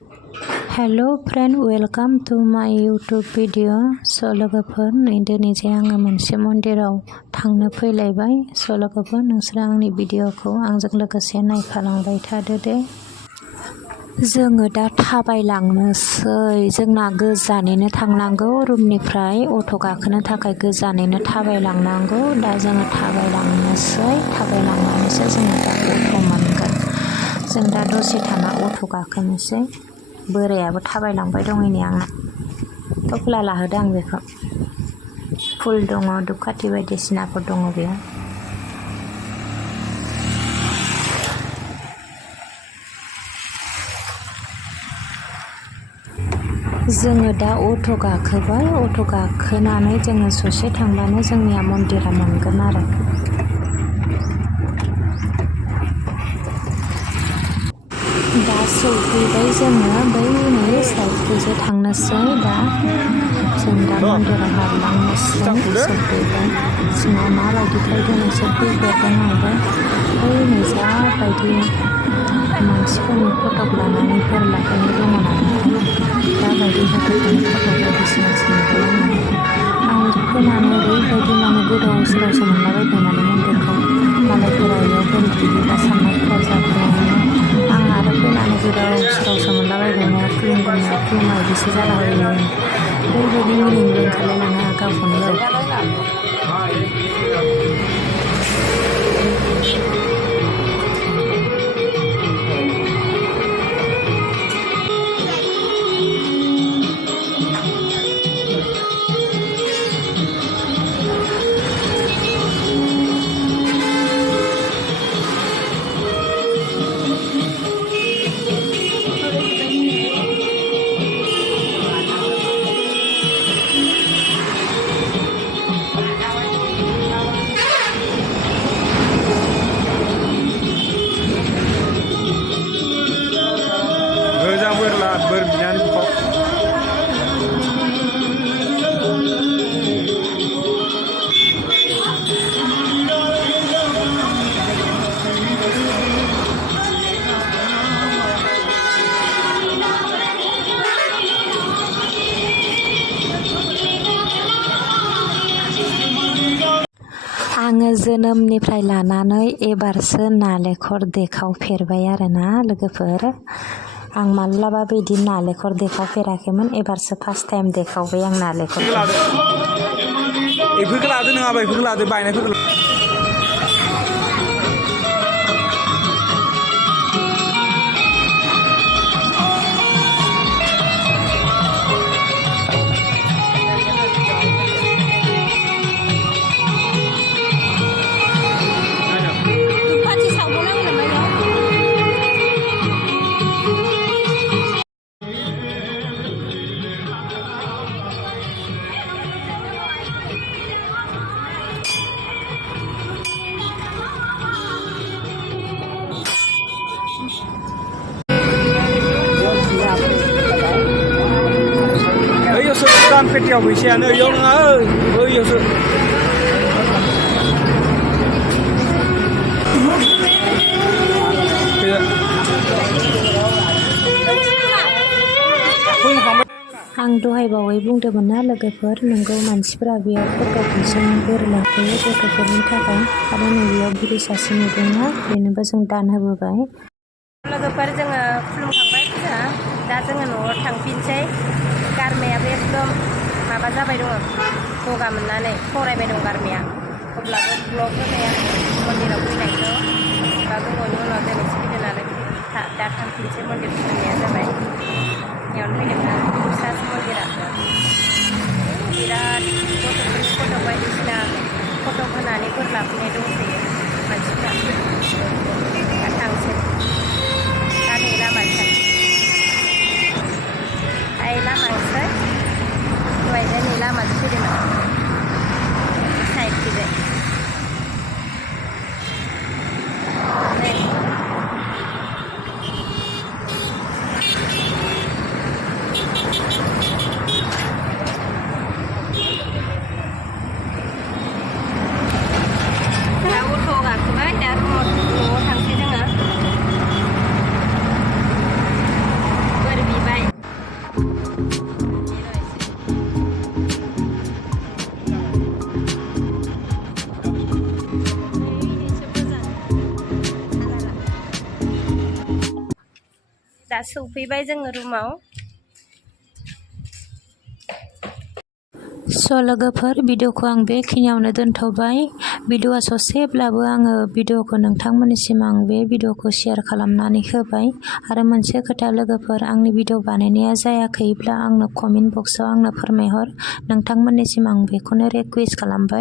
Hello friend, welcome to माय YouTube video. लोगोफोर, नै दिनै जे आङो मोनसे मन्दिराव थांनो फैलायबाय। लोगोफोर, नोंसोर आंनि भिडिअखौ आंजों लोगोसे नायफालांबाय थादो दे। जोङो दा थाबायलांनोसै। जोंना गोजानैनो थांनांगौ, रुमनिफ्राय अट' गाखोनो थाखाय गोजानैनो थाबायलांनांगौ। दा जोङो थाबायलांनोसै, थाबायलांनानैसो जोङो दा अट' मोनगोन। जों दा दसे थाना अट' गाखोनोसै। बोरायाबो थाबायलांबाय दङ नै आंना। थफ्ला लाहोदो आं बेखौ। फुल दङ, धुपखाथि बायदिसिनाफोर दङ बेयाव। जोङो दा अट' गाखोबाय। अट' गाखोनानै जोङो ससे थांबानो जोंनिया मन्दिरा मोनगोन आरो। दा सौफैबाय जोङो बै नै साइडखैसो थांनोसै। दा जों दा मन्दिराव हाबलांनोसै। सौफैबाय। सिङाव माबायदिथाय दिनैसो फैफेरदों आंबो। बै नै जाबायदि मानसिफोरनि फटक लानानै बोर लाफैनाय दङ नामाथाय। जाबायदि गथ'फोरनि फटक बायदिसिनासो नुबाय आङो। आं फैनानै ओरैबायदि गोदाव सोरावसो मोनलाबायबाय मन्दिरखौ। मालायफोरा इयाव बोर बिहैबा साननायफोरा जाफुङोनो। आं आरो फैनानै गोदाव सोरावसो मोनलाबायबाय। मायाव खुलुमगोन मायाव खुलुमा बिदिसो जालाबायो। ओरैबायदि मिनिनोबो ओंखारलायलाङो आंहा गावखौनो गाव। मोजां बोर बिनानै बिफाव। आङो जोनोमनिफ्राय लानानै एबारसो नालेंखर देखावफेरबाय आरोना लोगोफोर। आं माब्लाबा बिदि नालेंखर देखावफेराखैमोन। एबारसो फार्स्ट टाइम देखावबाय आं नालेंखरखौ। बेफोरखौ लादो, नङाबा बेफोरखौ लादो, बायनायफोरखौ। ओइयावसो भुटान पेटियाव फैसायानो इयाव नङा, ओइयावसो। आं दहाय बावै बुंदोंमोन ना लोगोफोर, नोंगौ मानसिफोरा बेयाव फट'खौसो बोर लाफैयो गथ'फोरनि थाखाय। आरो नैबेयाव बुरि सासे नुदोंना, बेनोबो जों दान होबोबाय। लोगोफोर, जोङो खुलुमखांबाय फुजा। दा जोङो न'आव थांफिनसै। गारमायाबो एकदम माबा जाबाय दङ, गगा मोननानै फरायबाय दं गारमाया। अब्लाबो ब्लग होनाया मन्दिराव फैनायखौ बा गोबावनि उनाव दिनैसो फैदों नालाय दा थांफिनसै। मन्दिर खुलिनाया जाबाय बेयावनो फैदोंना फिसासो मन्दिरा। बिराद गथ'फोरनि फट' बायदिसिना फट' होनानै बोर लाफैनाय दंसैयो मानसिफ्रा। दा थांसै। दा नै लामासै। लामासै दहायनो नै लामाजों फैदोंमोन साइडखिजाय। दा सौफैबाय जोङो रुमाव स' लोगोफोर भिडिअखौ आं बेखिनियावनो दोनथ'बाय। भिडिअआ ससेब्लाबो आङो भिडिअखौ नोंथांमोननिसिम आं बे भिडिअखौ शेयार खालामनानै होबाय। आरो मोनसे खोथा लोगोफोर, आंनि भिडिअ बानायनाया जायाखैब्ला आंनो कमेन्ट बक्सआव आंनो फोरमायहर। नोंथांमोननिसिम आं बेखौनो रिक्वेस्ट खालामबाय।